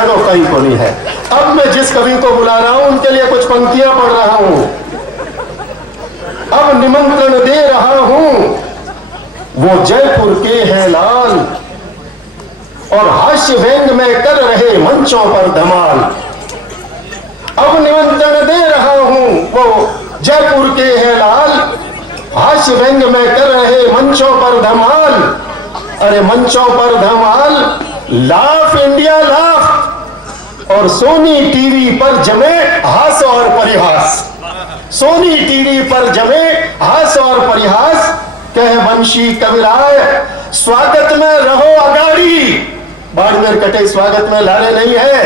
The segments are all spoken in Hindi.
तो कहीं को नहीं है। अब मैं जिस कवि को बुला रहा हूं उनके लिए कुछ पंक्तियां पढ़ रहा हूं। अब निमंत्रण दे रहा हूं, वो जयपुर के हैं लाल और हास्य व्यंग में कर रहे मंचों पर धमाल। अब निमंत्रण दे रहा हूं, वो जयपुर के हैं लाल, हास्य व्यंग में कर रहे मंचों पर धमाल। अरे मंचों पर धमाल, लाफ इंडिया लाफ, और सोनी टीवी पर जमे हास और परिहास। सोनी टीवी पर जमे हास और परिहास। कह वंशी कविराय स्वागत में रहो अगाड़ी, बाड़मेर कटे स्वागत में लारे नहीं है।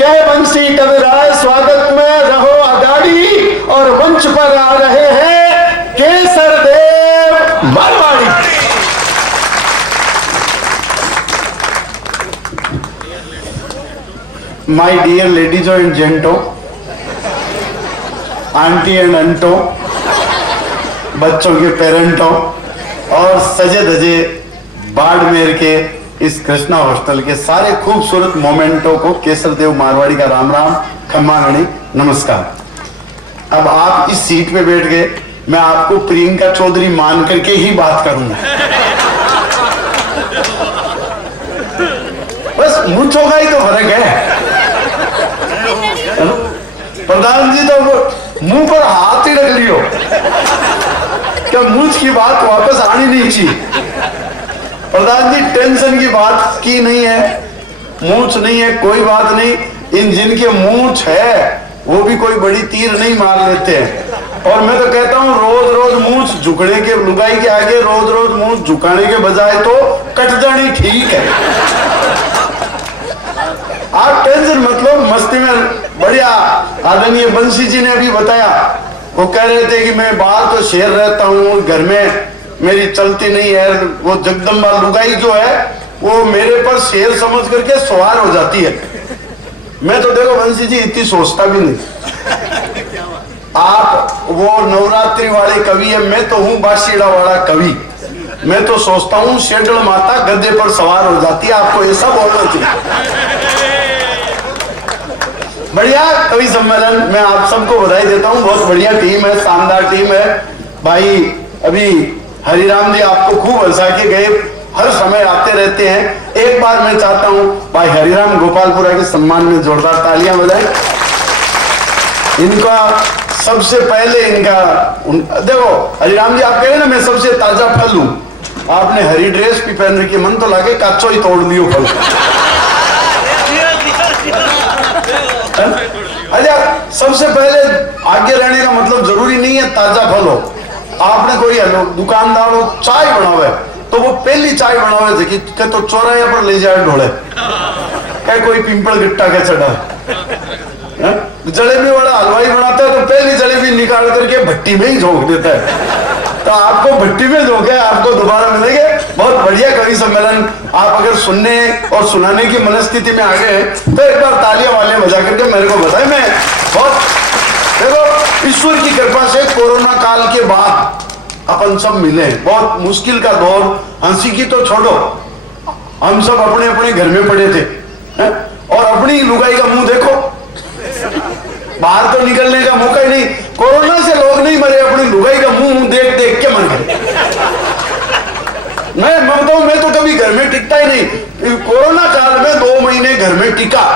कह वंशी कविराय स्वागत में रहो अगाड़ी, और मंच पर आ रहे हैं Kesar Dev Marwadi. My dear ladies and gentlemen, aunty and अंटो, बच्चों के पेरेंटों और सजे धजे बाड़मेर के इस कृष्णा हॉस्टल के सारे खूबसूरत मोमेंटों को केसर देव मारवाड़ी का राम राम, खम्मा गणी, नमस्कार। अब आप इस सीट पे बैठ गए, मैं आपको प्रियंका चौधरी मान करके ही बात करूंगा। बस मूंछों का ही तो फर्क है। प्रधान जी तो मुंह पर हाथ ही रख लियो, क्या मूंछ की बात वापस आनी नहीं चाहिए। प्रधान जी टेंशन की बात की नहीं है, मूंछ नहीं है, कोई बात नहीं। इन जिनके मूंछ है वो भी कोई बड़ी तीर नहीं मार लेते हैं। और मैं तो कहता हूं रोज रोज मूंछ झुकने के, लुगाई के आगे रोज रोज मूंछ झुकाने के बजाय तो कट जानी ठीक है। आप टेंशन मतलब मस्ती में बढ़िया। आदरणीय बंसी जी ने अभी बताया, वो कह रहे थे कि मैं बाहर तो शेर रहता हूँ, घर में मेरी चलती नहीं है। वो जगदम्बा लुगाई जो है वो मेरे पर शेर समझ करके सवार हो जाती है। मैं तो देखो बंसी जी इतनी सोचता भी नहीं। आप वो नवरात्रि वाले कवि है, मैं तो हूँ बाशीड़ा वाला कवि। मैं तो सोचता हूँ शेडल माता गद्दे पर सवार हो जाती है। आपको ऐसा बोलना चाहिए। बढ़िया कवि सम्मेलन, मैं आप सबको बधाई देता हूँ। बहुत बढ़िया टीम है, शानदार टीम है भाई। अभी हरिराम जी आपको खूब हंसा के गए, हर समय आते रहते हैं। एक बार मैं चाहता हूँ भाई हरिराम गोपालपुरा के सम्मान में जोरदार तालियां बजाएं। इनका सबसे पहले देखो हरिराम जी, आप कह रहे ना मैं सबसे ताजा फल हूं। आपने हरी ड्रेस भी पहन रखी, मन तो लागे काचो ही तोड़ दियो फल। अच्छा, सबसे पहले आगे रहने का मतलब जरूरी नहीं है ताजा फल हो। आपने कोई दुकानदार हो चाय बनावे तो वो पहली चाय बनावे थे कि तो चौराहे पर ले जाए ढोले, क्या कोई पिंपल गिट्टा के चढ़ा। जलेबी वाला हलवाई बनाता है तो पहली जलेबी निकाल करके भट्टी में ही झोंक देता है। तो आपको भट्टी में झोंके आपको दोबारा मिलेंगे। बहुत बढ़िया कवि सम्मेलन। आप अगर सुनने और सुनाने की मनस्थिति में आ गए तो एक बार तालियां वालियां बजा करके मेरे को बताएं। मैं बहुत देखो ईश्वर की कृपा से कोरोना काल के बाद अपन सब मिले। बहुत मुश्किल का दौर, हंसी की तो छोड़ो, हम सब अपने अपने घर में पड़े थे और अपनी लुगाई का मुंह देखो, बाहर तो निकलने का मौका ही नहीं। कोरोना से लोग नहीं मरे, अपनी लुगाई का मुंह देख देख के मर गए। मैं बताऊं, मैं तो कभी घर में टिकता ही नहीं। कोरोना काल में 2 महीने घर में टिका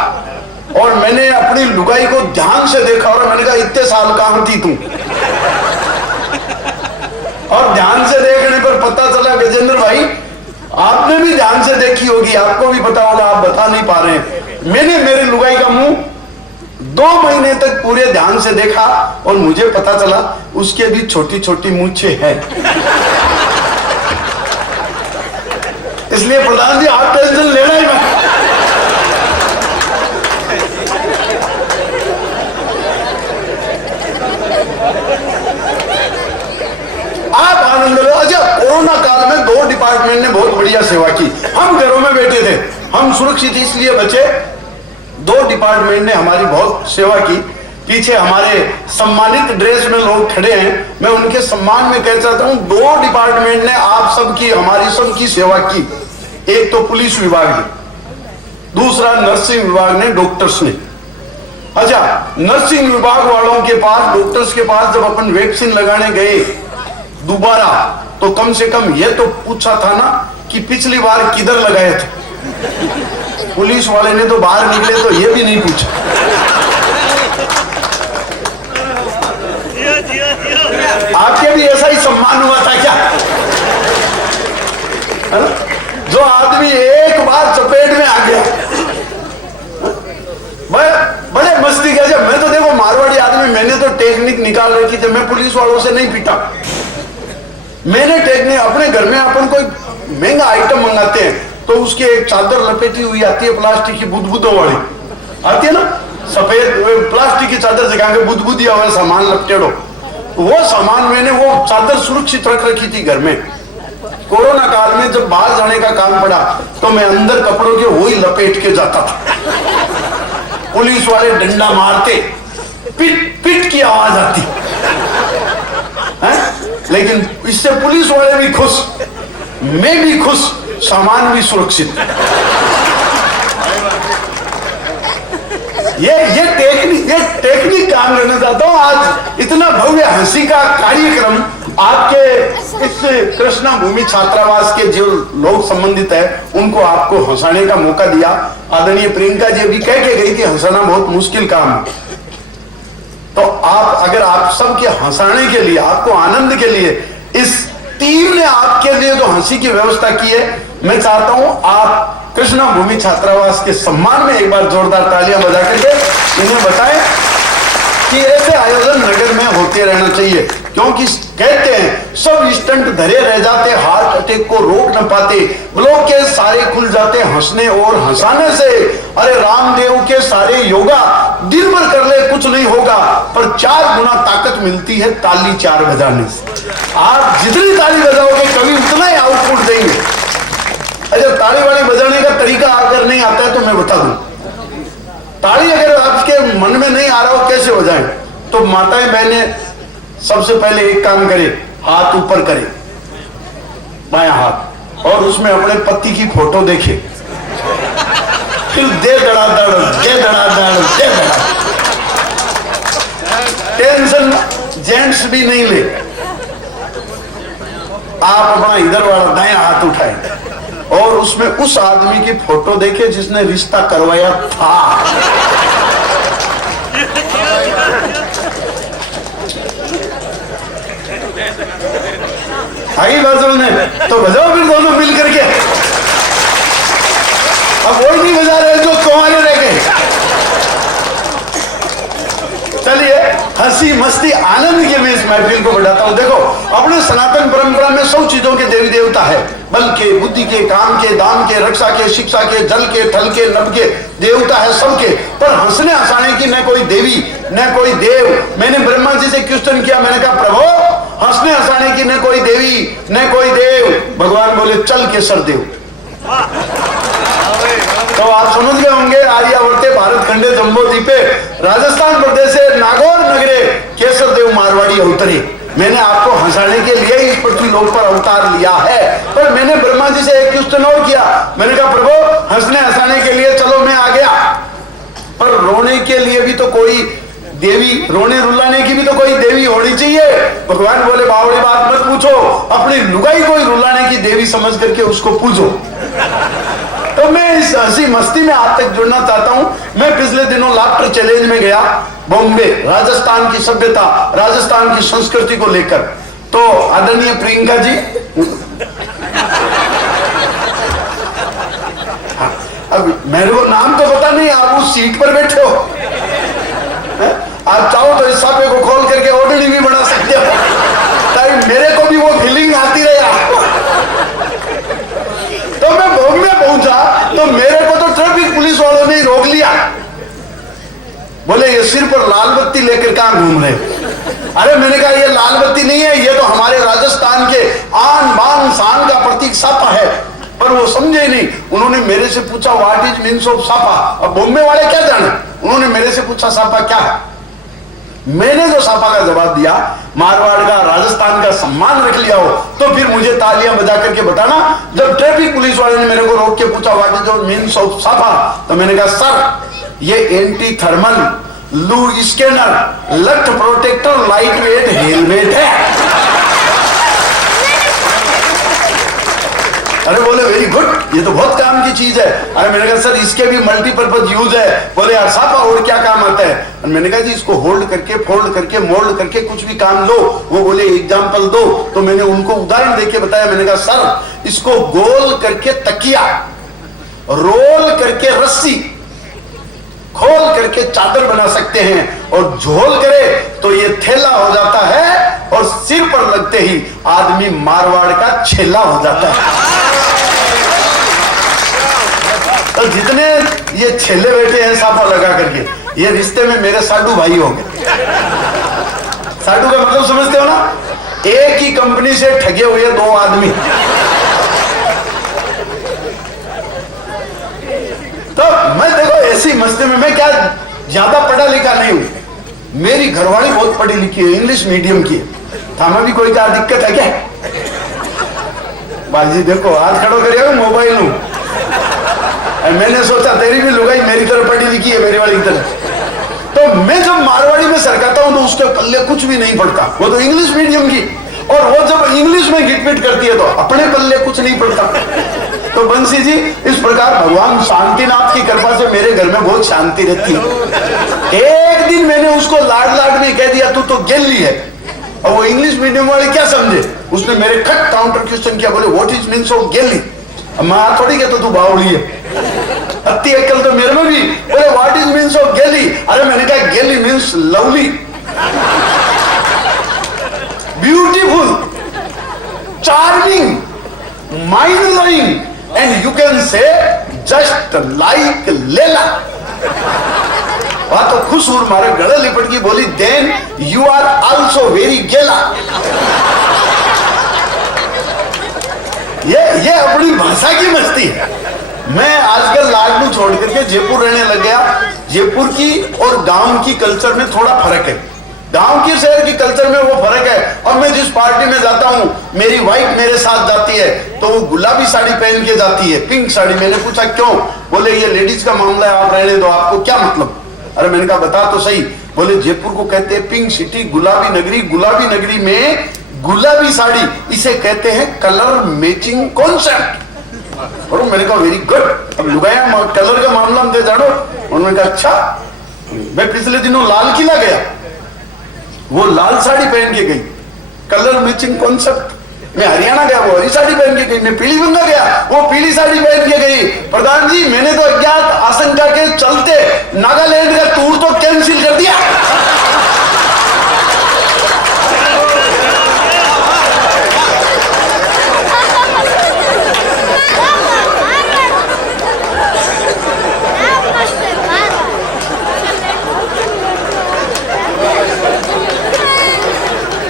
और मैंने अपनी लुगाई को ध्यान से देखा और मैंने कहा इतने साल कहां थी तू। और ध्यान से देखने पर पता चला गजेंद्र भाई आपने भी ध्यान से देखी होगी, आपको भी पता होगा, आप बता नहीं पा रहे हैं। मैंने मेरी लुगाई का मुंह 2 महीने तक पूरे ध्यान से देखा और मुझे पता चला उसके भी छोटी छोटी मूंछें हैं। इसलिए प्रधान जी आप टेंशन लेना ही मत। आप आनंद लो। अच्छा, कोरोना काल में 2 डिपार्टमेंट ने बहुत बढ़िया सेवा की। हम घरों में बैठे थे, हम सुरक्षित इसलिए बचे, 2 डिपार्टमेंट ने हमारी बहुत सेवा की। पीछे हमारे सम्मानित ड्रेस में लोग खड़े हैं, मैं उनके सम्मान में कह चाहता हूं 2 डिपार्टमेंट ने आप सबकी, हमारी सबकी सेवा की। एक तो पुलिस विभाग ने, दूसरा नर्सिंग विभाग ने, डॉक्टर्स ने। अच्छा, नर्सिंग विभाग वालों के पास, डॉक्टर्स के पास जब अपन वैक्सीन लगाने गए दोबारा, तो कम से कम ये तो पूछा था ना कि पिछली बार किधर लगाए थे। पुलिस वाले ने तो बाहर निकले तो ये भी नहीं पूछा। आपके भी ऐसा ही सम्मान हुआ था क्या? जो आदमी एक बार चपेट में आ गया, बड़े मस्ती किया। मैं तो देखो मारवाड़ी आदमी, मैंने तो टेक्निक निकाल रखी थी। मैं पुलिस वालों से नहीं पीटा। मैंने टेक्निक अपने घर में, अपन कोई महंगा आइटम मंगाते हैं तो उसकी एक चादर लपेटी हुई आती है प्लास्टिक की, बुदबुदों वाली आती है ना, सफेद प्लास्टिक की चादर से कहा बुदबुदिया हुआ सामान लपेटो। वो सामान मैंने वो चादर सुरक्षित रख रखी थी घर में। कोरोना काल में जब बाहर जाने का काम पड़ा तो मैं अंदर कपड़ों के वही लपेट के जाता था। पुलिस वाले डंडा मारते, पिट पिट की आवाज आती है? लेकिन इससे पुलिस वाले भी खुश, मैं भी खुश, सामान भी सुरक्षित। ये टेक्निक काम करना चाहता हूं। आज इतना भव्य हंसी का कार्यक्रम आपके इस कृष्णा भूमि छात्रावास के जो लोग संबंधित है उनको आपको हंसाने का मौका दिया। आदरणीय प्रियंका जी अभी कह के गई कि हंसाना बहुत मुश्किल काम है। तो आप, अगर आप सबके हंसाने के लिए, आपको आनंद के लिए इस टीम ने आपके लिए जो हंसी की व्यवस्था की है, मैं चाहता हूं आप कृष्णा भूमि छात्रावास के सम्मान में एक बार जोरदार तालियां बजा करके इन्हें बताएं कि ऐसे आयोजन नगर में होते रहना चाहिए। क्योंकि कहते हैं सब स्टंट धरे रह जाते, हार्ट अटैक को रोक न पाते, ब्लॉक के सारे खुल जाते हंसने और हंसाने से। अरे रामदेव के सारे योगा दिन भर कर ले कुछ नहीं होगा, पर 4 गुना ताकत मिलती है ताली 4 बजाने से। आप जितनी ताली बजाओगे कभी उतना ही आउटपुट देंगे। अच्छा, ताली वाली बजाने का तरीका अगर नहीं आता है तो मैं बता दूं। ताली अगर आपके मन में नहीं आ रहा हो कैसे हो जाए, तो माताएं बहनें सबसे पहले एक काम करे, हाथ ऊपर करे, बायां हाथ, और उसमें अपने पति की फोटो देखे, फिर दे धड़ाधड़, दे धड़ाधड़, दे धड़ाधड़। टेंशन जेंट्स भी नहीं ले। आप अपना इधर वाला दायां हाथ उठाएं और उसमें उस आदमी की फोटो देखे जिसने रिश्ता करवाया था। आई बाजू ने तो बजाओ फिर दोनों मिल करके। अब वो नहीं बजा रहे जो कुंवारे रह गए। चलिए, हंसी मस्ती आनंद के मैं इस महफिल को बढ़ाता हूं। देखो, अपने सनातन परंपरा में 100 चीजों के देवी देवता है। बल के, बुद्धि के, काम के, दान के, रक्षा के, शिक्षा के, जल के, थल के, नभ के देवता है सबके। पर हंसने हंसाने की न कोई देवी न कोई देव। मैंने ब्रह्मा जी से क्वेश्चन किया, मैंने कहा प्रभु हंसने हंसाने की न कोई देवी न कोई देव। भगवान बोले चल केसर देव। तो आप समझ गए होंगे, आर्यावर्ते भारत खंडे जम्बो द्वीपे राजस्थान प्रदेश से नागौर नगरे केसर देव मारवाड़ी अवतरे। मैंने आपको हंसाने के लिए इस पृथ्वी लोक पर अवतार लिया है। पर मैंने ब्रह्मा जी से एक क्वेश्चन और किया, मैंने कहा प्रभु हंसने हंसाने के लिए चलो मैं आ गया, पर रोने के लिए भी तो कोई देवी, रोने रुलाने की भी तो कोई देवी होनी चाहिए। भगवान बोले बावड़ी बात मत पूछो, अपनी लुगाई कोई रुलाने की देवी समझ करके उसको पूजो। तो मैं इस हंसी मस्ती में आप तक जुड़ना चाहता हूं। मैं पिछले दिनों लाफ्टर चैलेंज में गया बॉम्बे, राजस्थान की सभ्यता, राजस्थान की संस्कृति को लेकर। तो आदरणीय प्रियंका जी, अब मेरे को नाम तो पता नहीं, आप उस सीट पर बैठे हो, आप चाहो तो इस साफे को खोल करके ओढ़नी भी बना सकते हो ताकि मेरे को भी वो फीलिंग आती रहे। तो मैं बॉम्बे पहुंचा तो मेरे को तो ट्रैफिक पुलिस वालों ने रोक लिया। बोले ये सिर पर लाल बत्ती लेकर कहां घूम रहे? अरे मैंने कहा ये लाल बत्ती नहीं है, ये तो हमारे राजस्थान के आन बान शान का प्रतीक सापा है। पर वो समझे नहीं। उन्होंने मेरे से पूछा what is means of Sapa. अब बॉम्बे वाले क्या जाने, उन्होंने मेरे से पूछा सापा क्या है। मैंने जो सापा का जवाब दिया, मारवाड़ का, राजस्थान का सम्मान रख लिया हो, तो फिर मुझे तालियां बजा करके बताना। जब ट्रैफिक पुलिस वाले ने मेरे को रोक के पूछा what is your means of साफा, तो मैंने कहा सर ये एंटी थर्मल लू स्कैनर लट प्रोटेक्टर लाइट वेट हेलमेट है। अरे बोले वेरी गुड, ये तो बहुत काम की चीज है। अरे मैंने कहा सर इसके भी मल्टीपर्पज यूज है। बोले यार साफा और क्या काम आता है? और मैंने कहा जी इसको होल्ड करके, फोल्ड करके, मोल्ड करके कुछ भी काम लो। वो बोले एग्जांपल दो, तो मैंने उनको उदाहरण देके बताया। मैंने कहा सर इसको गोल करके तकिया, रोल करके रस्सी, खोल करके चादर बना सकते हैं, और झोल करे तो ये थैला हो जाता है, और सिर पर लगते ही आदमी मारवाड़ का छेला हो जाता है। तो जितने ये छेले बैठे हैं साफा लगा करके, ये रिश्ते में मेरे साडू भाई हो गए। साडू का मतलब समझते हो ना? एक ही कंपनी से ठगे हुए दो आदमी। तो मैं देखो ऐसी मस्ती में, मैं क्या ज्यादा पढ़ा लिखा नहीं हूं, मेरी घरवाली बहुत पढ़ी लिखी है, इंग्लिश मीडियम की है। थामा भी कोई क्या दिक्कत है क्या? बाजी देखो हाथ खड़ो करिए मोबाइल में। मैंने सोचा तेरी भी लुगाई मेरी तरह पढ़ी लिखी है, मेरी वाली तरह। तो मैं जब मारवाड़ी में सरकाता हूं तो उसके पल्ले कुछ भी नहीं पड़ता, वो तो इंग्लिश मीडियम की। और वो जब इंग्लिश में गिटपिट करती है तो अपने पल्ले कुछ नहीं पड़ता। तो बंसी जी इस प्रकार भगवान शांतिनाथ की कृपा से मेरे घर में बहुत शांति रहती है। एक दिन मैंने उसको लाड लाड में कह दिया तू तो गेली है, और वो इंग्लिश मीडियम वाले क्या समझे, उसने मेरे खट काउंटर क्वेश्चन किया, बोले व्हाट इज मीन्स ऑफ गेली। मैं थोड़ी कहता तू बावड़ी है, अति अक्ल तो मेरे में भी। बोले व्हाट इज मीन्स ऑफ गेली। अरे मैंने कहा गेली means lovely, beautiful, charming, mind blowing, and you can say just like लेला। वहां तो खुश हुई, मारे गले लिपट की, बोली then you are also very गेला। ये अपनी भाषा की मस्ती है। मैं आजकल लाडनू छोड़ करके जयपुर रहने लग गया। जयपुर की और गांव की कल्चर में थोड़ा फर्क है, गांव की शहर की कल्चर में वो फर्क है। और मैं जिस पार्टी में जाता हूं, मेरी वाइफ मेरे साथ जाती है तो वो गुलाबी साड़ी पहन के जाती है, पिंक साड़ी। मैंने पूछा क्यों? बोले ये लेडीज का मामला है, आप रहने दो, आपको क्या मतलब? अरे मैंने कहा बता तो सही। बोले जयपुर को कहते हैं पिंक सिटी, गुलाबी नगरी। गुलाबी नगरी में गुलाबी साड़ी, इसे कहते हैं कलर मैचिंग कॉन्सेप्ट। और मैंने कहा वेरी गुड। अब लुगाया कलर का मामला हम दे जानो। उन्होंने कहा अच्छा। मैं पिछले दिनों लाल किला गया, वो लाल साड़ी पहन के गई, कलर मैचिंग कॉन्सेप्ट। मैं हरियाणा गया, वो हरी साड़ी पहन के गई। मैं पीली बंगा गया, वो पीली साड़ी पहन के गई। प्रधान जी मैंने तो अज्ञात आशंका के चलते नागालैंड का टूर तो कैंसिल कर दिया।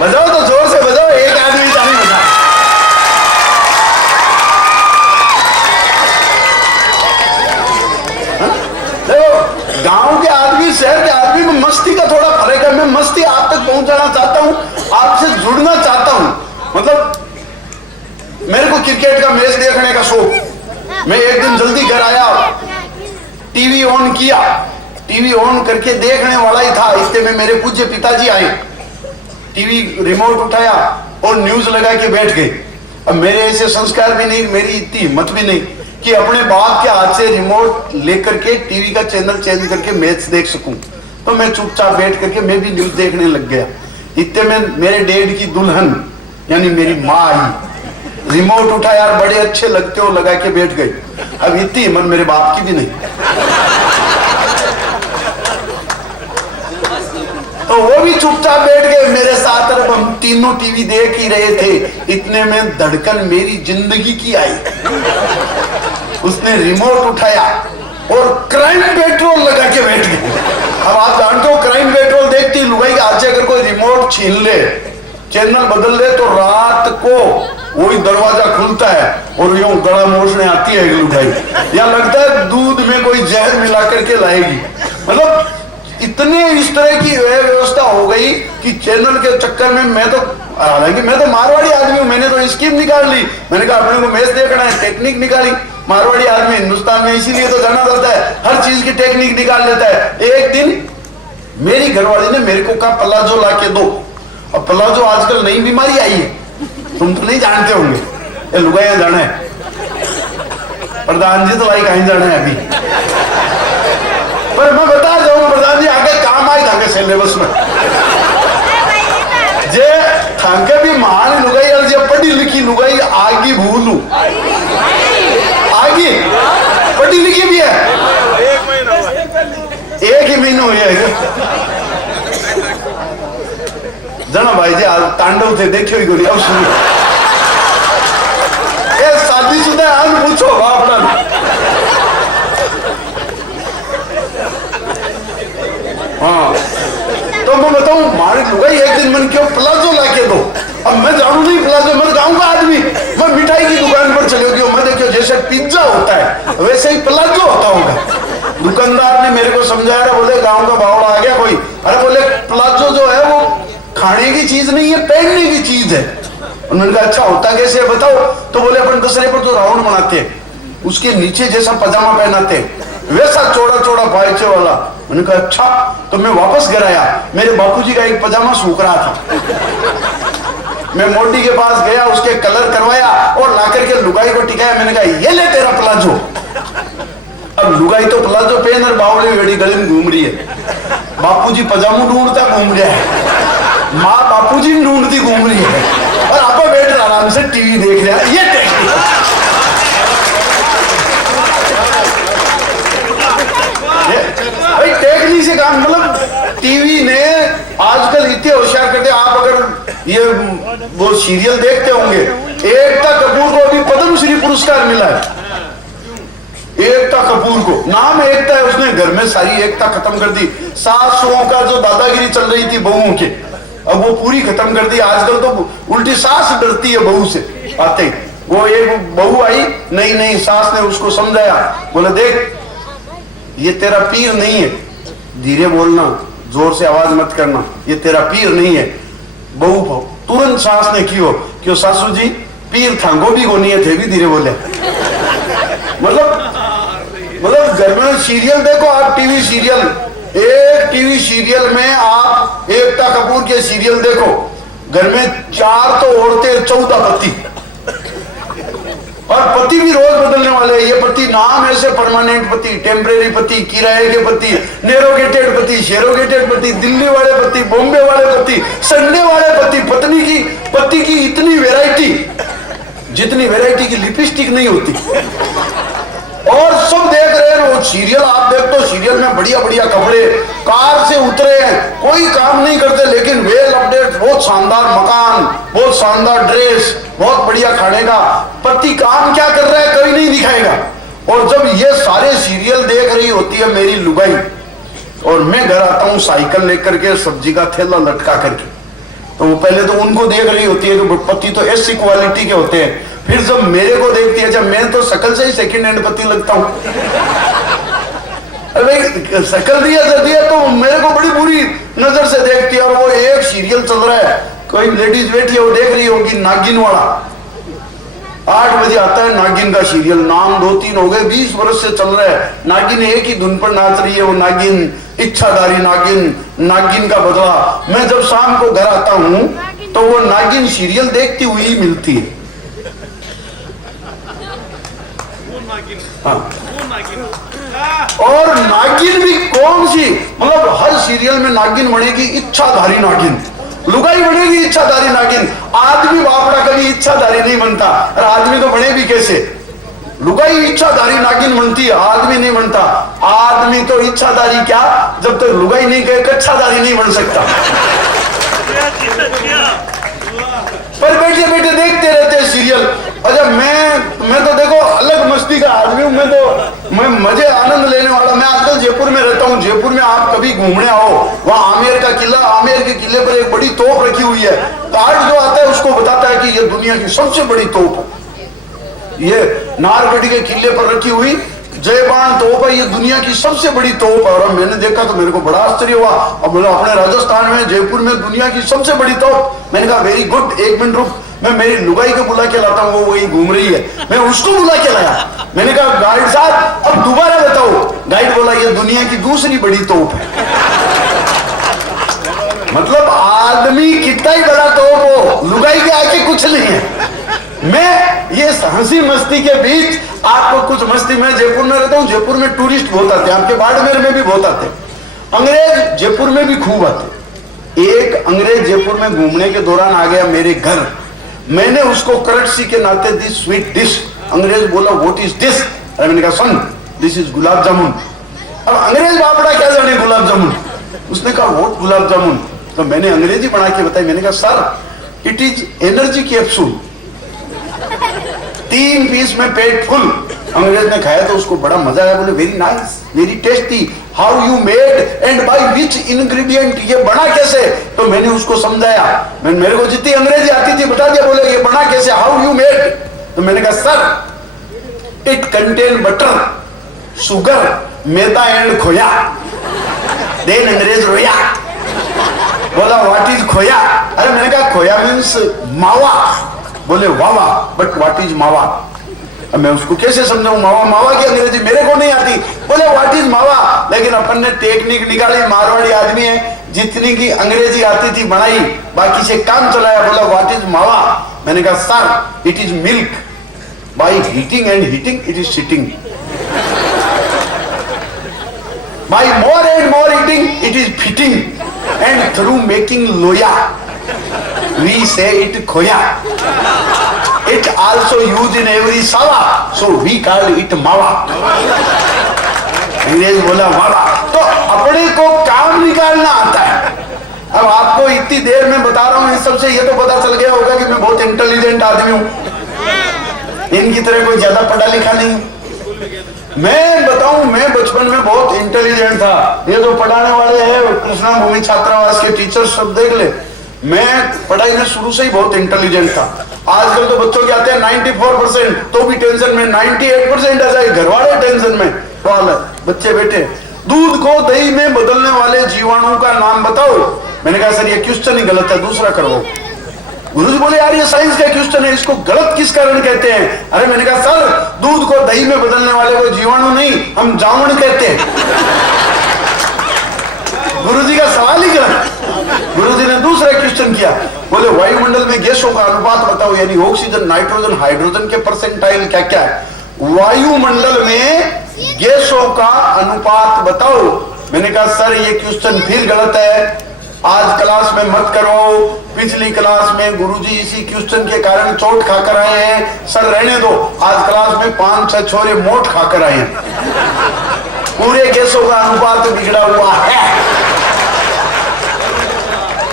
बजाओ तो जोर से बजाओ, एक आदमी ताली बजा। देखो गांव के आदमी शहर के आदमी में मस्ती का थोड़ा फर्क है। मैं मस्ती आप तक पहुंचाना चाहता हूं, आपसे जुड़ना चाहता हूं। मतलब मेरे को क्रिकेट का मैच देखने का शौक। मैं एक दिन जल्दी घर आया, टीवी ऑन किया, टीवी ऑन करके देखने वाला ही था, इतने में मेरे पूज्य पिताजी आए। टीवी रिमोट उठाया और न्यूज लगा के बैठ गए। अब मेरे ऐसे संस्कार भी नहीं, मेरी इतनी हिम्मत भी नहीं कि अपने बाप के हाथ से रिमोट लेकर के टीवी का चैनल चेंज करके मैच देख सकूं। तो मैं चुपचाप बैठ करके मैं भी न्यूज देखने लग गया। इतने में मेरे डैड की दुल्हन यानी मेरी माँ आई, रिमोट उठा, यार बड़े अच्छे लगते हो, लगा के बैठ गई। अब इतनी हिम्मत मेरे बाप की भी नहीं। तो वो भी चुपचाप बैठ गए मेरे साथ, और हम तीनों टीवी देख ही रहे थे। इतने में धड़कन मेरी जिंदगी की आई। उसने रिमोट उठाया और क्राइम पेट्रोल लगा के बैठ गए। अब आप जानते हो क्राइम पेट्रोल देखती लुगाई के हाथ से अगर कोई रिमोट छीन ले, चैनल बदल ले, तो रात को वही दरवाजा खुलता है और यूं गला मोड़ने आती है लुगाई। या लगता है दूध में कोई जहर मिला करके लाएगी। मतलब इतने इस तरह की व्यवस्था हो गई कि चैनल के चक्कर में मैं तो, हालांकि मैं तो मारवाड़ी आदमी हूं, मैंने तो स्कीम निकाल ली, मैंने कहा अपने को मैच देखना है, टेक्निक निकाली। मारवाड़ी आदमी हिंदुस्तान में इसीलिए तो जाना जाता है, हर चीज की टेक्निक निकाल लेता है। एक दिन मेरी घरवाली ने मेरे को कहा प्लाजो ला के दो। अब प्लाजो आजकल नई बीमारी आई है, तुम तो नहीं जानते होंगे, ये लुगाइया जाना है, प्रधान जी तो लाई कहीं जाना है अभी, पर मैं बता दूंगा प्रधान जी आगे काम आई था सिलेबस में जे थाके भी महान लुगाई और जे पढ़ी लिखी लुगाई आगी भूलू आगी पढ़ी लिखी भी है, एक ही महीना हुआ है जना भाई जी आज तांडव थे देखे हुई गोली। अब सुनिए ये शादीशुदा आज पूछो अपना हाँ, तो मैं बताऊं मारे लुगाई एक दिन मन क्यों प्लाजो लाके दो। अब मैं जानू नहीं प्लाजो, मैं जाऊंगा आदमी, मैं मिठाई की दुकान पर चले गया, मैं देखियो जैसे पिज्जा होता है वैसे ही प्लाजो होता होगा। दुकानदार ने मेरे को समझाया, बोले गांव का बावड़ा आ गया कोई, अरे बोले प्लाजो जो है वो खाने की चीज नहीं है, पहनने की चीज है। उन्होंने कहा अच्छा होता कैसे है बताओ, तो बोले अपन दूसरे पर जो राउंड बनाते हैं उसके नीचे जैसा पजामा पहनाते हैं वैसा चौड़ा चौड़ा पायचे वाला। मैंने कहा अच्छा, तो मैं वापस घर आया, मेरे बापूजी का एक पजामा सूख रहा था, मैं मोटी के पास गया, उसके कलर करवाया और लाकर के लुगाई को टिकाया, मैंने कहा ये ले तेरा प्लाजो। अब लुगाई तो प्लाजो पहन और बावली वेड़ी गले में घूम रही है, बापूजी पजामू ढूंढता घूम रहा है, माँ बापूजी ढूंढती घूम रही है और आप बैठ आराम से टीवी देख रहा है। ये टेक्निक भाई, टेक्निक से काम, मतलब टीवी ने आजकल इतने होशियार करते। आप अगर ये वो सीरियल देखते होंगे, एकता कपूर को अभी पद्मश्री पुरस्कार मिला है, एकता कपूर को, नाम एकता है, उसने घर में सारी एकता खत्म कर दी। सासुओं का जो दादागिरी चल रही थी बहुओं के, अब वो पूरी खत्म कर दी। आजकल तो उल्टी सास डरती है बहू से आते ही। वो एक बहू आई, नहीं नहीं, सास ने उसको समझाया, बोले देख ये तेरा पीर नहीं है, धीरे बोलना, जोर से आवाज मत करना, ये तेरा पीर नहीं है। बहू तुरंत सास ने क्यों सासू जी पीर था गोभी को नहीं है, थे भी धीरे बोले। मतलब घर में सीरियल देखो आप, टीवी सीरियल, एक टीवी सीरियल में आप एकता कपूर के सीरियल देखो, घर में 4 तो औरतें 14 पति, और पति भी रोज बदलने वाले हैं। ये पति नाम ऐसे परमानेंट पति, टेम्परेरी पति, किराए के पति, नेरोगेटेड पति, शेरोगेटेड पति, दिल्ली वाले पति, बॉम्बे वाले पति, संडे वाले पति, पति की इतनी वैरायटी, जितनी वैरायटी की लिपस्टिक नहीं होती, और सब देख रहे हैं वो सीरियल। आप देख तो सीरियल में बढ़िया बढ़िया कपड़े, कार से उतरे हैं, कोई काम नहीं करते, लेकिन वेल अपडेट, बहुत शानदार मकान, बहुत शानदार ड्रेस, बहुत बढ़िया खाने का। पति काम क्या कर रहा है कभी नहीं दिखाएगा। और जब ये सारे सीरियल देख रही होती है मेरी लुगाई, और मैं घर आता हूँ साइकिल लेकर के, सब्जी का थैला लटका करके, तो वो पहले तो उनको देख रही होती है कि पति तो ऐसी क्वालिटी के होते हैं। फिर जब मेरे को देखती है, जब मैं तो शकल से ही सेकंड हैंड पति लगता हूँ, अरे शकल दिया तो मेरे को बड़ी बुरी नजर से देखती है। और वो एक सीरियल चल रहा है, कोई लेडीज बैठी है, वो देख रही होगी नागिन वाला, 8 बजे आता है नागिन का सीरियल, नाम 2-3 हो गए, 20 वर्ष से चल रहा है। नागिन एक ही धुन पर नाच रही है, वो नागिन, इच्छाधारी नागिन, नागिन का बदला। मैं जब शाम को घर आता हूँ तो वो नागिन सीरियल देखती हुई मिलती है। हाँ। और नागिन भी कौन सी, मतलब हर सीरियल में नागिन बनेगी इच्छाधारी नागिन, लुगाई बनेगी इच्छाधारी नागिन। आदमी बापड़ा कभी इच्छाधारी नहीं बनता, और आदमी तो बने भी कैसे, लुगाई इच्छाधारी नागिन बनती है, आदमी नहीं बनता। आदमी तो इच्छाधारी क्या, जब तक लुगाई नहीं गए कच्छाधारी नहीं बन सकता। पर बैठे बैठे देखते रहते हैं सीरियल। अच्छा मैं तो देखो अलग मस्ती का आदमी हूँ, मैं मजे आनंद लेने वाला। मैं आजकल जयपुर में रहता हूँ, जयपुर में आप कभी घूमने आओ, वहाँ आमेर का किला, आमेर के किले पर एक बड़ी तोप रखी हुई है। गार्ड जो आता है उसको बताता है कि ये दुनिया की सबसे बड़ी तोप, ये नारगढ़ के किले पर रखी हुई जयबान तोप है, ये दुनिया की सबसे बड़ी तोप है। और मैंने देखा तो मेरे को बड़ा आश्चर्य हुआ। अब बोला अपने राजस्थान में जयपुर में दुनिया की सबसे बड़ी तोप। मैंने कहा वेरी गुड, एक मिनट रुक, मैं मेरी लुगाई को बुला के लाता हूँ, वो वही घूम रही है, मैं उसको बुला के लाया। मैंने कहा गाइड साहब अब दोबारा बताओ। गाइड बोला ये दुनिया की दूसरी बड़ी तोप है। मतलब आदमी कितना ही बड़ा तोप हो, लुगाई के आके कुछ नहीं है। मैं ये हंसी मस्ती के बीच आपको कुछ मस्ती, मैं जयपुर में रहता हूँ, जयपुर में टूरिस्ट बहुत आते हैं, आपके बाड़मेर में भी बहुत आते हैं, अंग्रेज जयपुर में भी खूब आते। एक अंग्रेज जयपुर में घूमने के दौरान आ गया मेरे घर, मैंने उसको करटसी के नाते दी स्वीट डिश। अंग्रेज बोला व्हाट इज दिस? अरे मैंने कहा सन दिस इज गुलाब जामुन। अब अंग्रेज बापड़ा क्या जाने गुलाब जामुन, उसने कहा व्हाट गुलाब जामुन? तो मैंने अंग्रेजी बना के बताई। मैंने कहा sir it is energy capsule, 3 piece में पेट फुल। अंग्रेज ने खाया तो उसको बड़ा मजा आया, बोले very nice very tasty, how you made and by which ingredient, ये बना कैसे? तो मैंने उसको समझाया, मेरे को जितनी अंग्रेजी आती थी बता दिया। बोले ये बना कैसे, हाउ यू मेड? तो मैंने कहा sir it contain butter sugar maida and खोया। देन अंग्रेज रोया, बोला व्हाट इज खोया? अरे मैंने कहा खोया मीन्स मावा। बोले वावा बट व्हाट इज मावा? अब मैं उसको कैसे समझाऊं, मावा मावा की अंग्रेजी मेरे को नहीं आती। बोले व्हाट इज मावा? लेकिन अपन ने टेक्निक निकाली, मारवाड़ी आदमी है, जितनी की अंग्रेजी आती थी बनाई, बाकी से काम चलाया। बोला व्हाट इज मावा? मैंने कहा sir it is milk, by heating and heating it is sitting, by more and more eating it is fitting, and through making loya we say it khoya. It also used in every sawa, so we call it mawa. अंग्रेज बोला मावा। तो अपने को काम निकालना आता है। अब आपको इतनी देर में बता रहा हूं, इस सबसे ये तो पता चल गया होगा कि मैं बहुत इंटेलिजेंट आदमी हूं, इनकी तरह कोई ज्यादा पढ़ा लिखा नहीं। मैं बताऊं मैं बचपन में बहुत इंटेलिजेंट था। ये जो पढ़ाने वाले हैं कृष्णा भूमि छात्रावास के टीचर्स सब देख ले, मैं पढ़ाई में शुरू से ही बहुत इंटेलिजेंट था। आजकल तो बच्चों के आते हैं 94%, तो भी टेंशन में, 98% आ जाए घर वाले टेंशन में। बच्चे बैठे दूध को दही में बदलने वाले जीवाणु का नाम बताओ। मैंने कहा सर ये क्वेश्चन ही गलत है, दूसरा करो। गुरुजी बोले यार ये साइंस का क्वेश्चन है, इसको गलत किस कारण कहते हैं? अरे मैंने कहा सर दूध को दही में बदलने वाले को जीवाणु नहीं, हम जामुन कहते हैं। गुरुजी का सवाल ही गलत। गुरुजी ने दूसरा क्वेश्चन किया, बोले वायुमंडल में गैसों का अनुपात बताओ, यानी ऑक्सीजन नाइट्रोजन हाइड्रोजन के परसेंटाइल क्या क्या है? वायुमंडल में गैसों का अनुपात बताओ। मैंने कहा सर ये क्वेश्चन फिर गलत है, आज क्लास में मत करो। पिछली क्लास में गुरुजी इसी क्वेश्चन के कारण चोट खाकर आए हैं, सर रहने दो। आज क्लास में 5-6 छोरे मोट खाकर आए हैं। पूरे गैसों का अनुपात बिगड़ा हुआ है।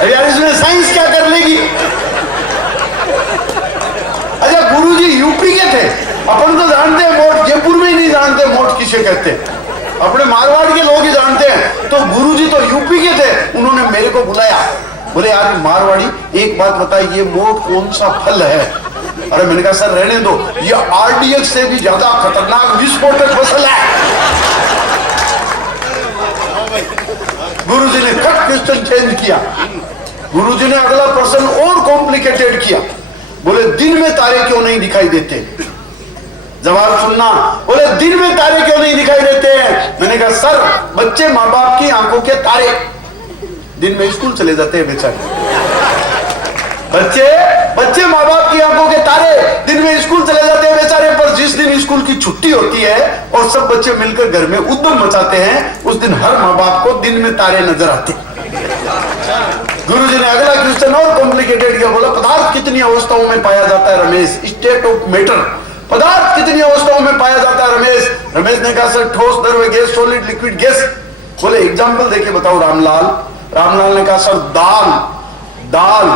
यार इसमें साइंस क्या कर लेगी? अच्छा गुरुजी यूपी के थे, अपन तो जानते हैं मोट, जयपुर में ही नहीं जानते मोट किसे कहते हैं, अपने मारवाड़ के लोग ही जानते हैं। तो गुरुजी तो यूपी के थे, उन्होंने मेरे को बुलाया, बोले यार मारवाड़ी एक बात बताइए ये मोट कौन सा फल है? अरे मैंने कहा सर रहने दो, ये आरडीएक्स से भी ज्यादा खतरनाक विस्फोटक फसल है। गुरुजी ने कट क्वेश्चन चेंज किया। गुरुजी ने अगला प्रश्न और कॉम्प्लिकेटेड किया, बोले दिन में तारे क्यों नहीं दिखाई देते? जवाब सुनना, बोले दिन में तारे क्यों नहीं दिखाई देते हैं? मैंने कहा सर बच्चे माँ बाप की आंखों के तारे, दिन में स्कूल चले जाते हैं बेचारे। बच्चे माँ बाप की आंखों के तारे, दिन में स्कूल चले जाते हैं बेचारे। पर जिस दिन स्कूल की छुट्टी होती है और सब बच्चे मिलकर घर में उद्यम मचाते हैं, उस दिन हर माँ बाप को दिन में तारे नजर आते। गुरुजी ने अगला क्वेश्चन और कॉम्प्लिकेटेड किया, बोला पदार्थ कितनी अवस्थाओं में पाया जाता है रमेश? स्टेट ऑफ मैटर, पदार्थ कितनी अवस्थाओं में पाया जाता है रमेश? रमेश ने कहा सर ठोस, द्रव, गैस, सॉलिड, लिक्विड, गैस। बोले एग्जांपल देके बताओ रामलाल। रामलाल ने कहा सर दाल दाल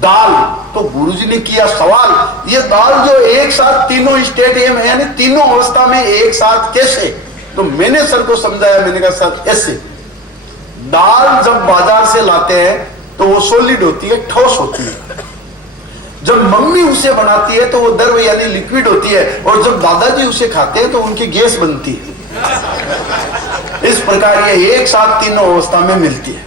दाल। तो गुरुजी ने किया सवाल, ये दाल जो एक साथ तीनों स्टेट है यानी तीनों अवस्था में एक साथ कैसे? तो मैंने सर को समझाया, मैंने कहा सर ऐसे, दाल जब बाजार से लाते हैं तो वो सॉलिड होती है, ठोस होती है। जब मम्मी उसे बनाती है तो वो दर्व यानी लिक्विड होती है, और जब दादाजी उसे खाते हैं तो उनकी गैस बनती है। इस प्रकार ये एक साथ तीनों अवस्था में मिलती है।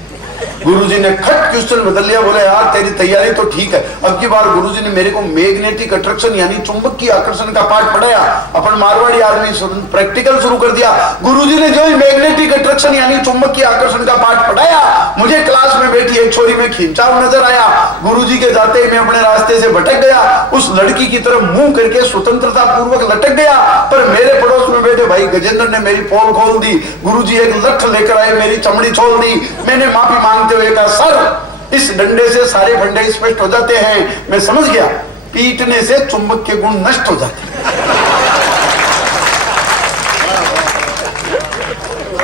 गुरुजी ने खट क्वेश्चन बदल लिया, बोले यार तेरी तैयारी तो ठीक है। अब की बार गुरुजी ने मेरे को मैग्नेटिक अट्रैक्शन यानी चुंबक की आकर्षण का पाठ पढ़ाया। अपन मारवाड़ी आदमी प्रैक्टिकल शुरू कर दिया। गुरुजी ने जो ही मैग्नेटिक अट्रैक्शन यानी चुंबक की आकर्षण का पाठ पढ़ाया, मुझे क्लास में बैठी एक छोरी में खिंचाव नजर आया। गुरुजी के जाते ही मैं अपने रास्ते से भटक गया, उस लड़की की तरफ मुंह करके स्वतंत्रता पूर्वक लटक गया। पर मेरे पड़ोस में बैठे भाई गजेंद्र ने मेरी पोल खोल दी। गुरुजी एक लठ लेकर आए, मेरी चमड़ी छोड़ दी। मैंने माफी मांगते हुए कहा, सर इस डंडे से सारे फंडे स्पष्ट हो जाते हैं। मैं समझ गया, पीटने से चुंबक के गुण नष्ट हो जाते हैं।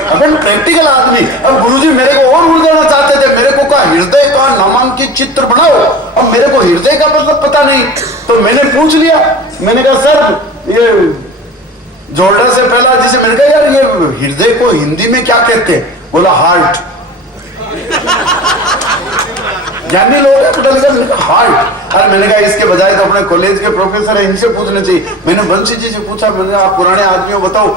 अपन प्रैक्टिकल आदमी। अब गुरुजी मेरे को और उलझाना चाहते थे। मेरे को कहा हृदय का नामांकित चित्र बनाओ। अब मेरे को हृदय का मतलब पता नहीं, तो मैंने पूछ लिया। मैंने कहा सर ये जोड़ा से पहला, जिसे मैंने कहा यार ये हृदय को हिंदी में क्या कहते हैं? बोला हार्ट। ज्ञानी लोग हैं, हार्ट। अरे मैंने कहा इसके बजाय तो अपने कॉलेज के प्रोफेसर है, इनसे पूछना चाहिए। मैंने बंसी जी से पूछा, मैंने कहा आप पुराने आदमियों बताओ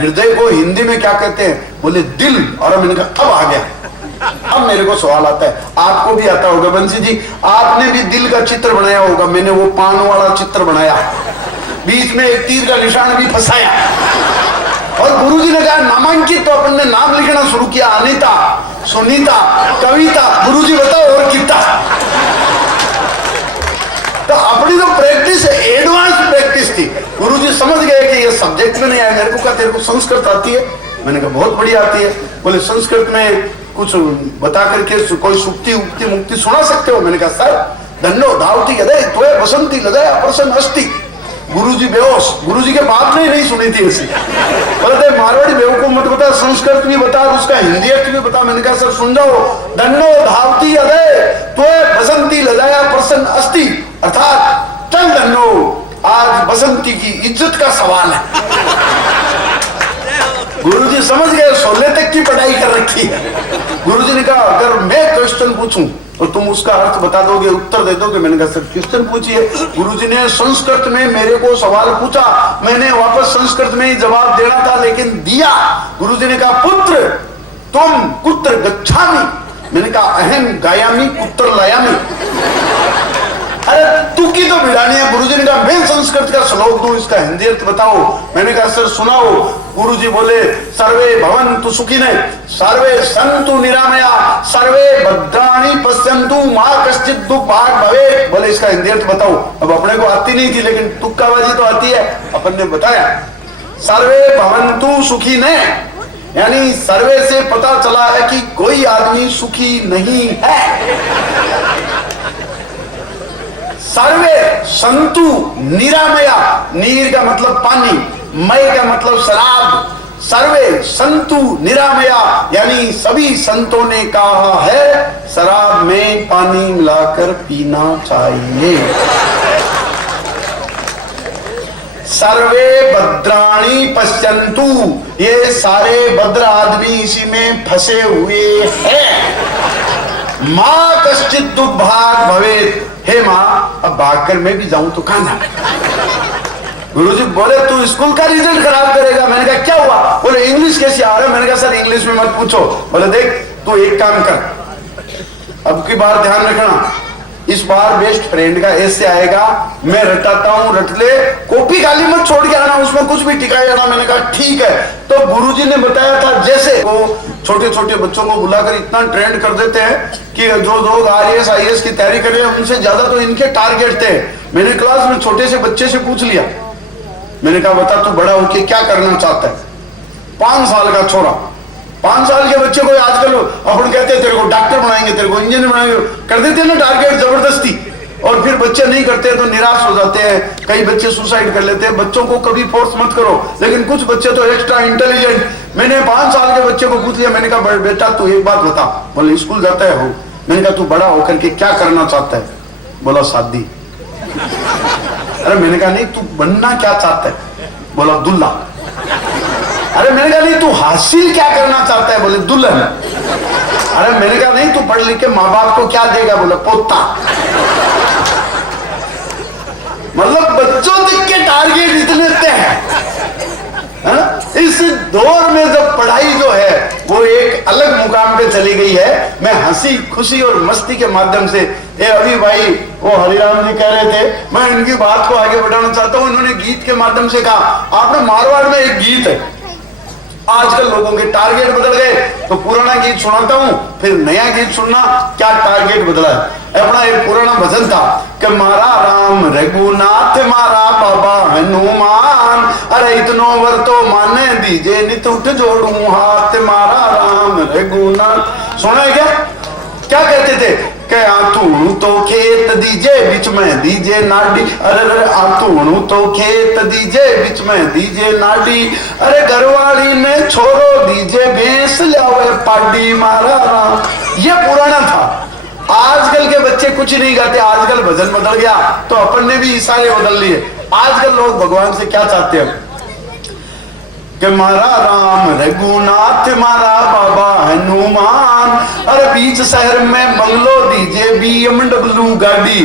हृदय को हिंदी में क्या कहते हैं? बोले दिल। और मैंने कहा अब आ गया। अब मेरे को सवाल आता है, आपको भी आता होगा बंसी जी, आपने भी दिल का चित्र बनाया होगा। मैंने वो पान वाला चित्र बनाया, बीच में एक तीर का निशान भी फंसाया। और गुरुजी ने कहा नामांकित, तो अपन ने नाम लिखना शुरू किया, अनीता, सुनीता, कविता। गुरुजी बताओ और कितना। तो अपनी तो प्रैक्टिस एडवांस प्रैक्टिस थी। गुरुजी समझ गए कि ये सब्जेक्ट में नहीं आया। मेरे को कहा तेरे को संस्कृत आती है? मैंने कहा बहुत बढ़िया आती है। बोले संस्कृत में कुछ बता करके कोई सुक्ति उक्ति मुक्ति सुना सकते हो? मैंने कहा सर धन्यो धावती यदे त्वय बसंती लदय प्रसन्न अस्ति। गुरुजी बेहोश, गुरुजी के बाप ने नहीं सुनी थी ऐसी। बोलते मारवाड़ी बेवकूफ मत बता, संस्कृत भी बता, उसका हिंदी अर्थ भी बता। मैंने कहा सर सुन जाओ, धन्यो धावती यदे त्वय बसंती लदय प्रसन्न अस्ति, अर्थात चल धन्यो आज बसंती की इज्जत का सवाल है। गुरुजी समझ गए, 16 तक की पढ़ाई कर रखी है। गुरुजी ने कहा अगर मैं क्वेश्चन पूछूं तो तुम उसका अर्थ बता दोगे, उत्तर दे दोगे? मैंने कहा सर क्वेश्चन पूछिए। गुरुजी ने संस्कृत में मेरे को सवाल पूछा, मैंने वापस संस्कृत में ही जवाब देना था लेकिन दिया। गुरुजी ने कहा पुत्र तुम कुत्र गच्छामि? मैंने कहा अहम गायामी कुत्र लायामी। अरे तू की तो भिड़ानी है। गुरुजी ने कहा मैं संस्कृत का श्लोक दूं, इसका हिंदी अर्थ बताओ। मैंने कहा सर सुनाओ। गुरुजी बोले सर्वे भवन्तु सुखिनः सर्वे सन्तु निरामया सर्वे भद्राणि पश्यन्तु मा कश्चित् दुःखभाग् भवेत्। बोले इसका हिंदी अर्थ बताओ। अब अपने को आती नहीं थी लेकिन तुक्काबाजी तो आती है। अपन ने बताया सर्वे भवन्तु सुखिनः, यानी सर्वे से पता चला है कि कोई आदमी सुखी नहीं है। सर्वे संतु निरामया, नीर का मतलब पानी, मय का मतलब शराब। सर्वे संतु निरामया यानी सभी संतों ने कहा है शराब में पानी मिलाकर पीना चाहिए। सर्वे भद्राणी पश्यन्तु, ये सारे भद्र आदमी इसी में फंसे हुए हैं। माँ कश्चित् दुर्भाग भवेत्, हे माँ अब भागकर मैं भी जाऊं तो खाना। गुरुजी बोले तू स्कूल का रिजल्ट खराब करेगा। मैंने कहा क्या हुआ? बोले इंग्लिश कैसे आ रहा है? मैंने कहा सर इंग्लिश में मत पूछो। बोले देख तू एक काम कर, अब की बार ध्यान रखना, इस बार बेस्ट फ्रेंड का ऐसे आएगा, मैं रटाता हूँ, रट ले, कॉपी खाली मत छोड़ के आना, उसमें कुछ भी टिका जाना। मैंने कहा ठीक है। तो गुरुजी ने बताया था जैसे वो छोटे छोटे बच्चों को बुलाकर इतना ट्रेंड कर देते हैं कि जो लोग IAS IAS की तैयारी कर रहे हैं उनसे ज्यादा तो इनके टारगेट थे। मैंने क्लास में छोटे से बच्चे से पूछ लिया, मैंने कहा बता तू बड़ा होके क्या करना चाहता है? 5 साल का छोरा, 5 साल के बच्चे को आजकल अपन कहते हैं तेरे को डॉक्टर बनाएंगे, तेरे को इंजीनियर बनाएंगे, कर देते हैं ना टारगेट जबरदस्ती। और फिर बच्चे नहीं करते तो निराश हो जाते हैं, कई बच्चे सुसाइड कर लेते हैं। बच्चों को कभी फोर्स मत करो, लेकिन कुछ बच्चे तो एक्स्ट्रा इंटेलिजेंट। मैंने 5 साल के बच्चे को पूछ लिया, मैंने कहा बेटा तू एक बात बता। बोले स्कूल जाता है हो। मैंने कहा तू बड़ा होकर के क्या करना चाहता है? बोला शादी। अरे मैंने कहा नहीं तू बनना क्या चाहता है? बोला दुल्हा। अरे मैंने कहा नहीं तू हासिल क्या करना चाहता है? बोले दुल्हन। अरे मैंने कहा नहीं तू पढ़ लिख के माँ बाप को क्या देगा? बोले पोता। मतलब बच्चों तक के टारगेट इतने तय हैं। इस दौर में जब पढ़ाई जो है वो एक अलग मुकाम पे चली गई है, मैं हंसी खुशी और मस्ती के माध्यम से, ये अभी भाई वो हरिराम जी कह रहे थे, मैं इनकी बात को आगे बढ़ाना चाहता हूं। इन्होंने गीत के माध्यम से कहा, आपने मारवाड़ में एक गीत है, आजकल लोगों के टारगेट बदल गए, तो पुराना गीत सुनाता हूं, फिर नया गीत सुनना, क्या टारगेट बदला है। अपना एक पुराना भजन था कि मारा राम रघुनाथ मारा बाबा हनुमान, अरे इतनो वर तो माने दीजे नित उठ जोड़ू हाथ, मारा राम रघुनाथ। सुना है क्या कहते थे कि आतूणु तो खेत दीजे बीच में दीजे नाडी, अरे आतूणु तो खेत दीजे बीच में दीजे नाडी, अरे घरवाली ने छोरो दीजे भैंस लावे पाडी, मारा राम। ये पुराना था। आजकल के बच्चे कुछ नहीं गाते, आजकल भजन बदल गया, तो अपन ने भी इशारे बदल लिए। आजकल लोग भगवान से क्या चाहते हैं कि मारा राम रघुनाथ मारा बाबा हनुमान, अरे बीच शहर में बंगलो दीजे BMW गाड़ी,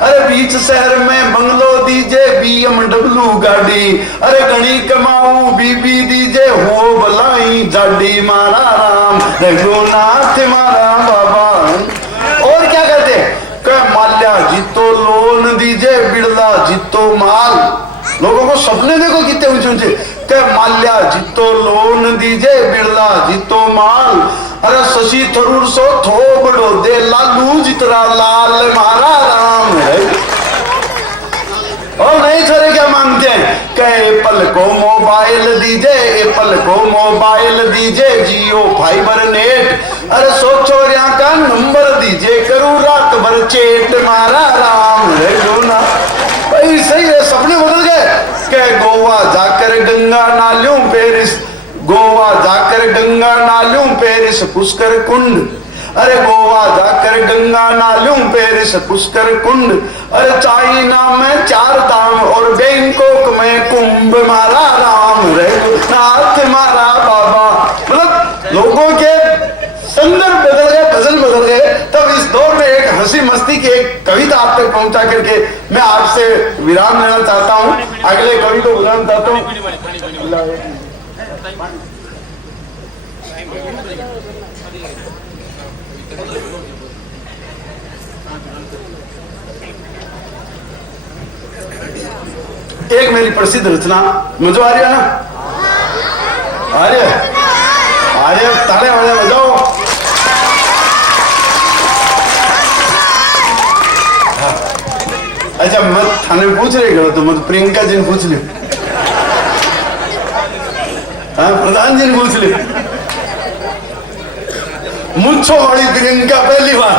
अरे बीच शहर में बंगलो दीजे BMW गाड़ी, अरे गणी कमाऊ बीबी दीजे हो भलाई जाडी, मारा राम रघुनाथ मारा बाबा। और क्या करते माल्या जीतो लोन दीजे बिड़ला जीतो माल। लोगों को सपने देखो कितने ऊंचे ऊंचे, के माल्या जीतो लोन दीजे बिड़ला जीतो माल, अरे शशि थरूर सो थोबड़ो दे लालू जितरा लाल, मारा राम है। और नहीं छोरे क्या मांगते हैं कि एप्पल को मोबाइल दीजे, एप्पल को मोबाइल दीजे जियो फाइबर नेट, अरे सोचो यहाँ का नंबर दीजे करूँ रात भर चेट, मारा राम रघुना। भाई सही है, सपने बदल गए कि गोवा जाकर गंगा नालियों पेरिस, गोवा जाकर गंगा नालियों पेरिस पुष्कर कुंड, अरे गोवा जाकर गंगा नालियों पेरिस पुष्कर कुंड, अरे चाइना में 4 धाम और बैंकॉक में कुंभ, मारा राम रघुनाथ मारा बाबा। मतलब लोगों के संदर्भ बदल गए, भजन बदल गए। तब इस दौर में एक हंसी मस्ती की एक कविता आप तक पहुंचा करके मैं आपसे विराम लेना चाहता हूं। अगले कवि को बुलाना चाहता हूं। एक मेरी प्रसिद्ध रचना, मुझे आ रही है ना, आ रही है, आ रही है, ताले बजाओ। अच्छा मत थाने पूछ रहे करो तो मत प्रियंका जी ने पूछ ले, हाँ प्रधान जी ने पूछ ले, मुझो वाली प्रियंका पहली बार।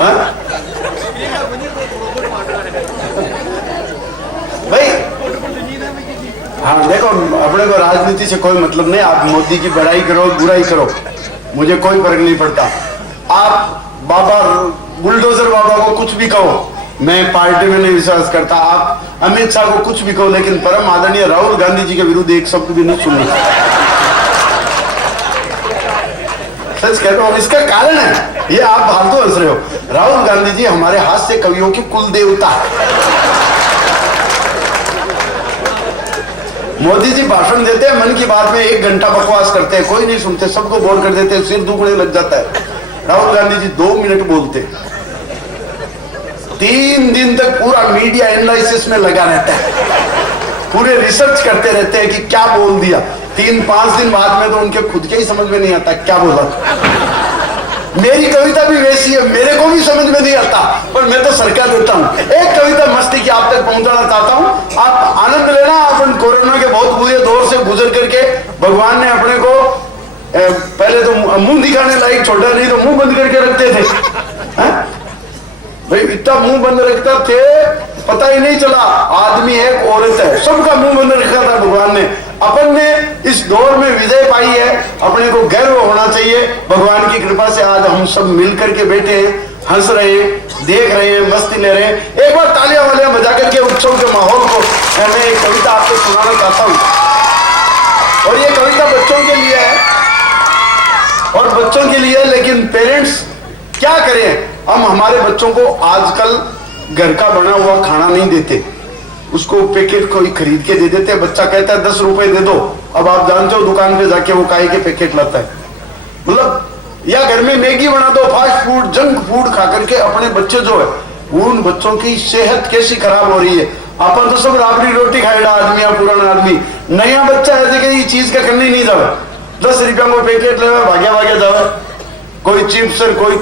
हाँ? भाई हाँ देखो, अपने को राजनीति से कोई मतलब नहीं, आप मोदी की बड़ाई करो बुराई करो, मुझे कोई फर्क नहीं पड़ता। आप बाबा बुलडोजर बाबा को कुछ भी कहो, मैं पार्टी में नहीं विश्वास करता। आप अमित शाह को कुछ भी कहो, लेकिन परम आदरणीय राहुल गांधी जी के विरुद्ध एक शब्द भी नहीं सुनना। सच कहता हूं, इसका कारण है ये, आप फालतू हंस रहे हो। राहुल गांधी जी हमारे हास्य कवियों के कुल देवता। मोदी जी भाषण देते हैं, मन की बात में 1 घंटा बकवास करते हैं, कोई नहीं सुनते, सबको बोर कर देते हैं, सिर दुखने लग जाता है। राहुल गांधी जी 2 मिनट बोलते, 3 दिन तक पूरा मीडिया एनालिसिस में लगा रहता है, पूरे रिसर्च करते रहते हैं कि क्या बोल दिया। 3-5 दिन बाद में तो उनके खुद के ही समझ में नहीं आता क्या बोला। मेरी कविता भी वैसी है, मेरे को भी समझ में नहीं आता, पर मैं तो सरकार देता हूँ। एक कविता मस्ती की आप तक पहुंचाना चाहता हूँ, आप आनंद लेना। अपन कोरोना के बहुत बुरे दौर से गुजर करके भगवान ने अपने को पहले तो मुंह दिखाने लायक छोड़ा, नहीं तो मुंह बंद करके रखते थे। भाई इतना मुंह बंद रखता थे, पता ही नहीं चला आदमी है औरत है, सबका मुंह बंद रखा था भगवान ने। अपन ने इस दौर में विजय पाई है, अपने को गर्व होना चाहिए। भगवान की कृपा से आज हम सब मिलकर के बैठे हैं, हंस रहे हैं, देख रहे हैं, मस्ती ले रहे हैं। एक बार तालियां वालियां बजा करके उत्सव के माहौल को मैं एक कविता आपको सुनाना चाहता हूँ। और ये कविता बच्चों के लिए है, और बच्चों के लिए, लेकिन पेरेंट्स क्या करें, हम हमारे बच्चों को आजकल घर का बना हुआ खाना नहीं देते, उसको पैकेट कोई खरीद के दे देते। बच्चा कहता है 10 रुपए दे दो, अब आप जानते हो दुकान पे जाके वो काहे के पैकेट लाता है। मतलब या घर में मैगी बना दो, फास्ट फूड जंक फूड खा करके अपने बच्चे जो है, उन बच्चों की सेहत कैसी खराब हो रही है। अपन तो सब राबड़ी रोटी खाएगा आदमी या पुराना आदमी, नया बच्चा ऐसे कि चीज का करने नहीं जावे, 10 रुपया में पैकेट ले भाग्या भाग्या जावे, कोई चिप्स कोई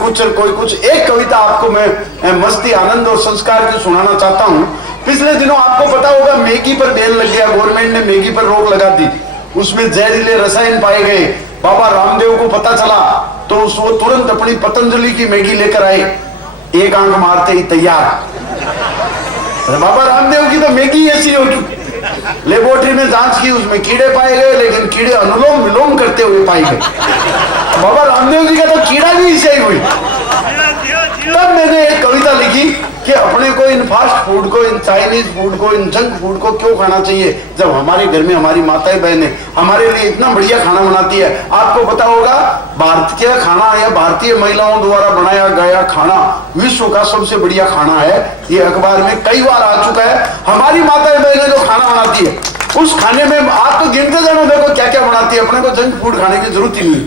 कुछ। एक कविता आपको मैं मस्ती आनंद और संस्कार की सुनाना चाहता हूँ। पिछले दिनों आपको पता होगा मैगी पर बैन लग गया, गवर्नमेंट ने मैगी पर रोक लगा दी, उसमें जहरीले रसायन पाए गए। बाबा रामदेव को पता चला तो वो तुरंत अपनी पतंजलि की मैगी लेकर आए, एक आंख मारते ही तैयार। बाबा रामदेव की तो मैगी ऐसी होगी। लेबोरेटरी में जांच की, उसमें कीड़े पाए गए, लेकिन कीड़े अनुलोम विलोम करते हुए पाए गए। बाबा रामदेव जी का तो कीड़ा भी ऐसे ही हुई। तब मैंने एक कविता लिखी कि अपने को इन फास्ट फूड को, इन चाइनीज फूड को, इन जंक फूड को क्यों खाना चाहिए, जब हमारे घर में हमारी माताएं बहनें हमारे लिए इतना बढ़िया खाना बनाती है। आपको पता होगा भारतीय खाना या भारतीय महिलाओं द्वारा बनाया गया खाना विश्व का सबसे बढ़िया खाना है। ये अखबार में कई बार आ चुका है। हमारी माताएं बहनें जो खाना बनाती है, उस खाने में आप तो गिनते जानो, देखो क्या क्या बनाती है। अपने को जंक फूड खाने की जरूरत ही नहीं।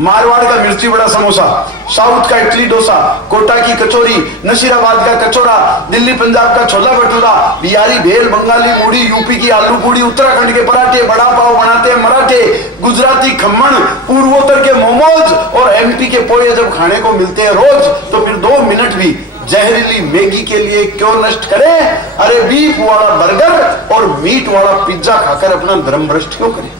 मारवाड़ का मिर्ची बड़ा समोसा, साउथ का इडली डोसा, कोटा की कचौरी, नसीराबाद का कचौड़ा, दिल्ली पंजाब का छोला भटूरा, बिहारी भेल, बंगाली मूढ़ी, यूपी की आलू पूड़ी, उत्तराखंड के पराठे, बड़ा पाव बनाते हैं मराठे, गुजराती खम्मन, पूर्वोत्तर के मोमोज और एमपी के पोहे जब खाने को मिलते हैं रोज, तो फिर 2 मिनट भी जहरीली मैगी के लिए क्यों नष्ट करें। अरे बीफ वाला बर्गर और मीट वाला पिज्जा खाकर अपना धर्म भ्रष्ट क्यों करें।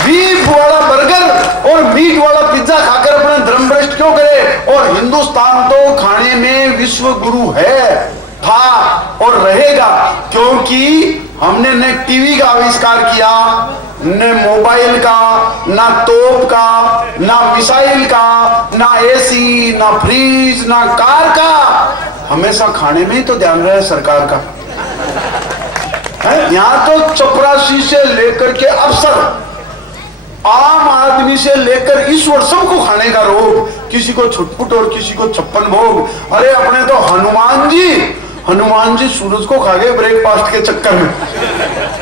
बीफ वाला बर्गर और मीट वाला पिज्जा खाकर अपना धर्म भ्रष्ट क्यों करे। और हिंदुस्तान तो खाने में विश्व गुरु है, था और रहेगा, क्योंकि हमने न टीवी का आविष्कार किया, न मोबाइल का, ना तोप का, ना मिसाइल का, ना एसी, ना फ्रीज, ना कार का। हमेशा खाने में ही तो ध्यान रहे सरकार का। यहां तो चपरासी से लेकर के अफसर, आम आदमी से लेकर ईश्वर सबको खाने का रोग, किसी को छुटपुट और किसी को 56 भोग। अरे अपने तो हनुमान जी सूरज को खा गए ब्रेकफास्ट के चक्कर में।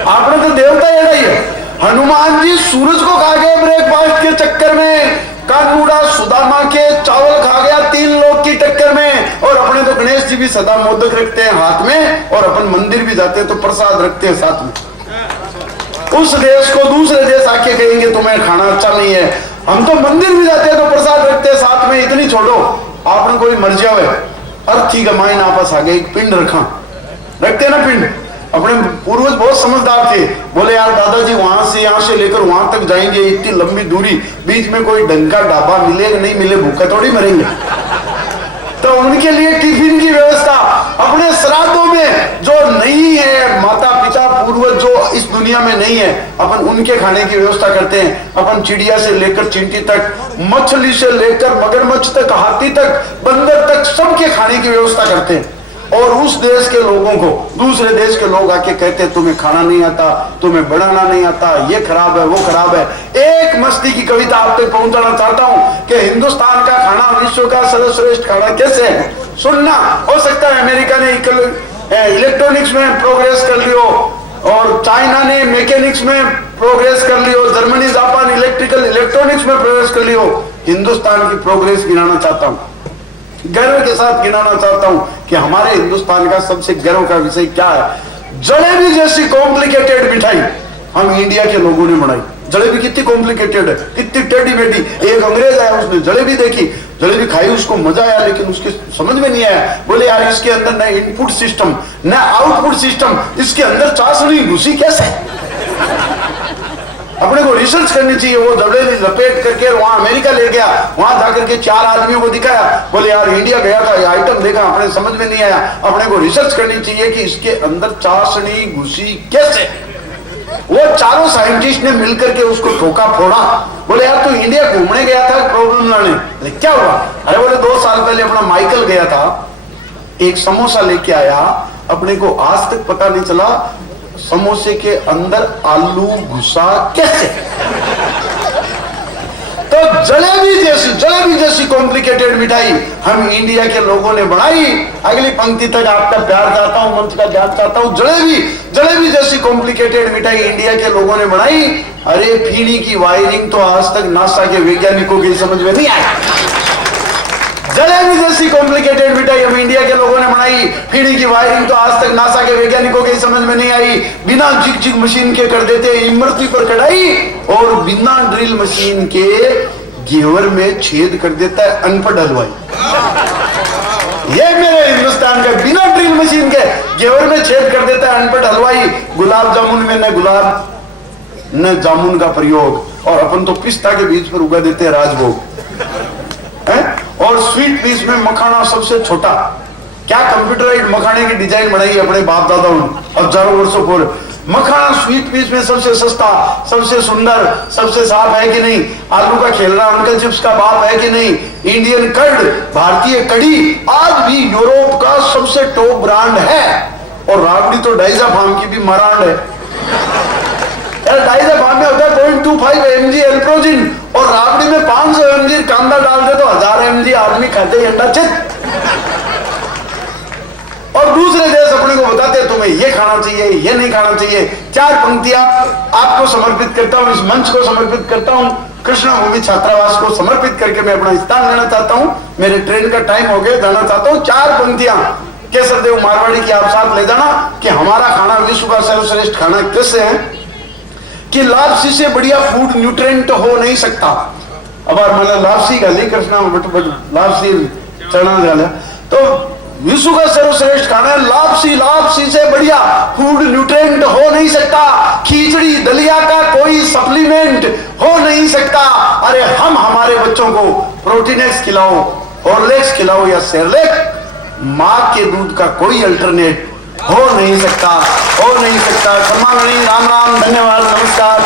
आपने तो देवता एड़ा ही है। हनुमान जी सूरज को खा गए ब्रेकफास्ट के चक्कर में, कानूड़ा सुदामा के चावल खा गया 3 लोग की टक्कर में। और अपने तो गणेश जी भी सदा मोदक रखते हैं हाथ में, और अपन मंदिर भी जाते हैं तो प्रसाद रखते हैं साथ में। उस देश को दूसरे देश आके कहेंगे तुम्हें खाना अच्छा नहीं है। हम तो मंदिर भी जाते हैं तो प्रसाद रखते हैं साथ में। इतनी छोड़ो, आपने कोई मर जावे, अर्थी का माइन आपस आगे एक पिंड रखते ना पिंड। अपने पूर्वज बहुत समझदार थे, बोले यार दादाजी वहां से यहाँ से लेकर वहां तक जाएंगे, इतनी लंबी दूरी, बीच में कोई ढंग का ढाबा मिले नहीं मिले भूखा थोड़ी मरेंगे। तो उनके लिए टिफिन की व्यवस्था, अपने श्राद्धों में जो नहीं है, माता पिता पूर्वज जो इस दुनिया में नहीं है, अपन उनके खाने की व्यवस्था करते हैं। अपन चिड़िया से लेकर चींटी तक, मछली से लेकर मगरमच्छ तक, हाथी तक, बंदर तक, सबके खाने की व्यवस्था करते हैं। और उस देश के लोगों को दूसरे देश के लोग आके कहते हैं तुम्हें खाना नहीं आता, तुम्हें बनाना नहीं आता, ये खराब है वो खराब है। एक मस्ती की कविता आप तक पहुंचाना चाहता हूं कि हिंदुस्तान का खाना विश्व का सर्वश्रेष्ठ खाना कैसे है, सुनना। हो सकता है अमेरिका ने इलेक्ट्रॉनिक्स में प्रोग्रेस कर लियो, और चाइना ने मैकेनिक्स में प्रोग्रेस कर लियो, जर्मनी जापान इलेक्ट्रॉनिक्स में प्रोग्रेस कर लियो। हिंदुस्तान की प्रोग्रेस गिनाना चाहता हूं, गर्व के साथ गिनाना चाहता हूं कि हमारे हिंदुस्तान का सबसे गर्व का विषय क्या है। जलेबी जैसी कॉम्प्लिकेटेड मिठाई हम इंडिया के लोगों ने बनाई। जलेबी कितनी कॉम्प्लिकेटेड है, कितनी टेढ़ी मेढ़ी। एक अंग्रेज आया, उसने जलेबी देखी, जलेबी खाई, उसको मजा आया, लेकिन उसके समझ में नहीं आया। बोले यार इसके अंदर न इनपुट सिस्टम न आउटपुट सिस्टम, इसके अंदर चाशनी घुसी कैसे। अपने को रिसर्च करनी चाहिए। वो जलेबी लपेट करके वहां अमेरिका ले गया, वहां जाकर के 4 आदमियों को दिखाया, बोले यार इंडिया गया था, ये आइटम देखा, अपने समझ में नहीं आया। अपने को रिसर्च करनी चाहिए कि इसके अंदर चाशनी घुसी कैसे। वो चारों साइंटिस्ट ने मिलकर के उसको ठोका फोड़ा। बोले यार तू इंडिया घूमने गया था प्रॉब्लम लाने, क्या हुआ। अरे बोले 2 साल पहले अपना माइकल गया था, एक समोसा लेके आया, अपने को आज तक पता नहीं चला समोसे के अंदर आलू घुसा कैसे। तो जलेबी जैसी कॉम्प्लिकेटेड मिठाई हम इंडिया के लोगों ने बनाई। अगली पंक्ति तक आपका प्यार चाहता हूं, मंच का ध्यान चाहता हूं। जलेबी जैसी कॉम्प्लिकेटेड मिठाई इंडिया के लोगों ने बनाई। अरे पीढ़ी की वायरिंग तो आज तक नासा के वैज्ञानिकों की समझ में नहीं आई। जलेबी जैसी कॉम्प्लिकेटेड मिठाई हम इंडिया के लोगों ने बनाई। पीढ़ी की वायरिंग तो आज तक नासा के वैज्ञानिकों की समझ में नहीं आई। बिना जिग मशीन के कर देते इमरती पर कढ़ाई, और बिना ड्रिल मशीन के घेवर में छेद कर देता है अनपढ़ हलवाई। ये मेरे हिंदुस्तान का बिना ड्रिल मशीन के घेवर में छेद कर देता है अनपढ़ हलवाई। गुलाब जामुन में न गुलाब न जामुन का प्रयोग, और अपन तो पिस्ता के बीज पर उगा देते हैं राजभोग है? और स्वीट पीस में मखाना सबसे छोटा। क्या कंप्यूटराइज्ड मखाने की डिजाइन बनाई अपने बाप दादाओं ने हजारों वर्षों पूर्व। मखाना स्वीट पीस में सबसे सस्ता, सबसे सुंदर, सबसे साफ है कि नहीं? आलू का खेलना अंकल चिप्स का बाप है कि नहीं? इंडियन कर्ड, भारतीय कड़ी आज भी यूरोप का सबसे टॉप ब्रांड है। और राबड़ी तो डाइजा फार्म की भी मरांड है। डाइजा फार्म में होता है 0.25 mg एल्प्रोजिन, और राबड़ी में 500 mg कांदा डाल दे तो 1000 mg आदमी खाते ही अंडा चित। और दूसरे देश अपने को बताते हैं तुम्हें ये खाना चाहिए, ये नहीं खाना चाहिए। 4 पंक्तियां आपको समर्पित करता हूं, इस मंच को समर्पित करता हूं, कृष्णा भूमि छात्रावास को समर्पित करके मैं अपना स्थान लेना चाहता हूं। मेरे ट्रेन का टाइम हो गया, जाना चाहता हूं। 4 पंक्तियां केसरदेव मारवाड़ी की आप साथ ले जाना कि हमारा खाना विश्व का सर्वश्रेष्ठ खाना कैसे है, कि लापसी से बढ़िया फूड न्यूट्रिएंट हो नहीं सकता। अब मतलब लापसी का नहीं कृष्णा लापसी चढ़ा डाला तो विश्व का सर्वश्रेष्ठ खाना है लापसी। लापसी से बढ़िया फूड न्यूट्रिएंट हो नहीं सकता। खिचड़ी दलिया का कोई सप्लीमेंट हो नहीं सकता। अरे हम हमारे बच्चों को प्रोटीनेक्स खिलाओ, हॉर्लिक्स खिलाओ या सेरेलैक, मां के दूध का कोई अल्टरनेट हो नहीं सकता, हो नहीं सकता। सम्मान नहीं, राम राम, धन्यवाद, नमस्कार।